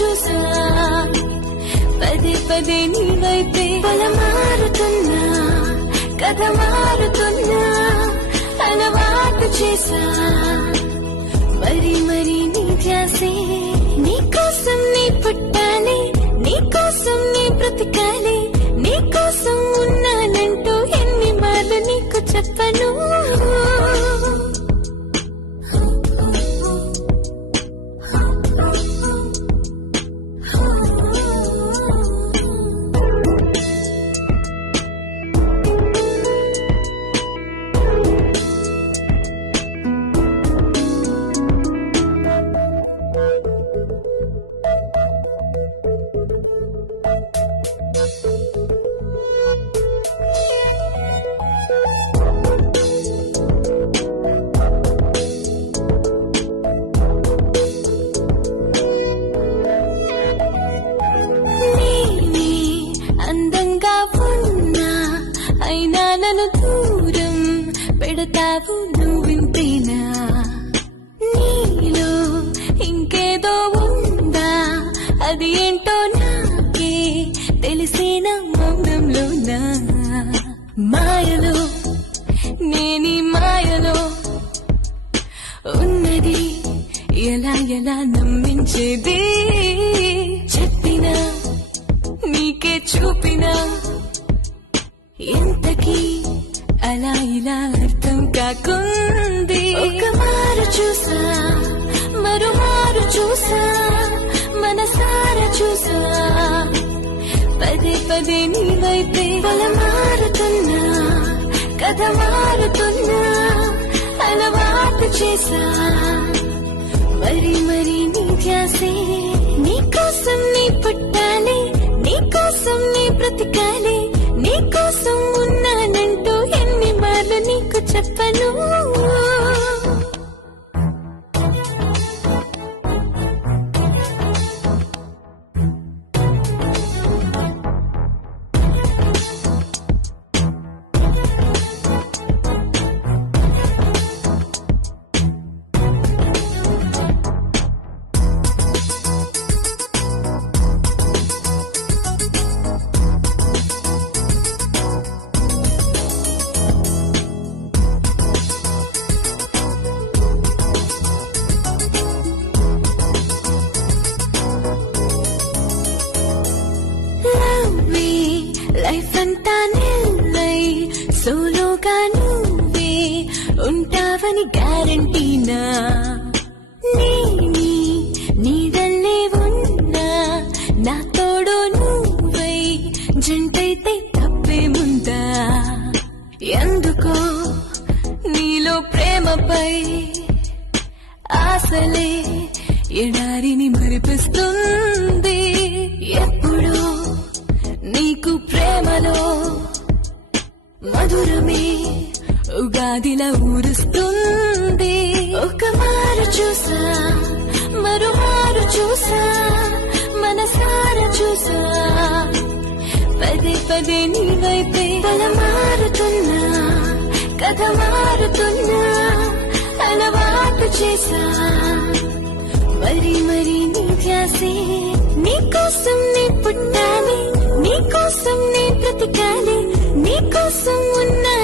చూసా పదే పదే నీ వైపే పొలమారుతున్నా కథ మారుతున్నా అలవాటు చేసా మరి మరి నీ ధ్యాసే నీకోసం నీ పుట్టాలి నీకోసం నీ బ్రతికాలి నీకోసం ఉన్నానంటూ ఎన్ని మార్లు నీకు చెప్పను అందంగా ఉన్నా అయినా నన్ను దూరం పెడతావు నువ్వింతేనా నీలో ఇంకేదో ఉందా అది ఏంటో నాకే తెలిసిన మౌనంలోనా మాయలో నేనీ మాయలో ఉన్నది ఎలా ఎలా నమ్మించేది చెప్పినా నీకే చూపినా ఎంతకీ అలా ఇలా అర్థం కాకుంది ఒక మారు చూసా మరోమారు చూసా మనసారా చూసా పదే పదే నీ వైపే పొలమారుతున్నా కథ మారుతున్నా అలవాటు చేసా మరి మరి నీ ధ్యాసే నీకోసం నీ పుట్టాలి నీకోసం నీ బ్రతికాలి నీకోసం ఉన్నానంటూ ఎన్ని మార్లు నీకు చెప్పను లైఫ్ అంతా నిల్లై సోలోగా నువ్వే ఉంటావని గ్యారంటీనా నీడల్లే ఉన్నా నా తోడు నువ్వై జంటైతే తప్పేముందా ఎందుకో నీలో ప్రేమపై ఆశలే ఎడారిని మరిపిస్తుంది ఎప్పుడో నీకు ప్రేమలో మధురమే ఉగాదిలా ఊరుస్తుంది ఒక మారు చూసా మరోమారు చూసా మనసారా చూసా పదే పదే నీ వైపే పొలమారుతున్నా కథ మారుతున్నా అలవాటు చేసా మరి మరి నీ ధ్యాసే నీకోసం నీ పుట్టాలి నీకోసం నీ బ్రతికాలి నీకోసం ఉన్నా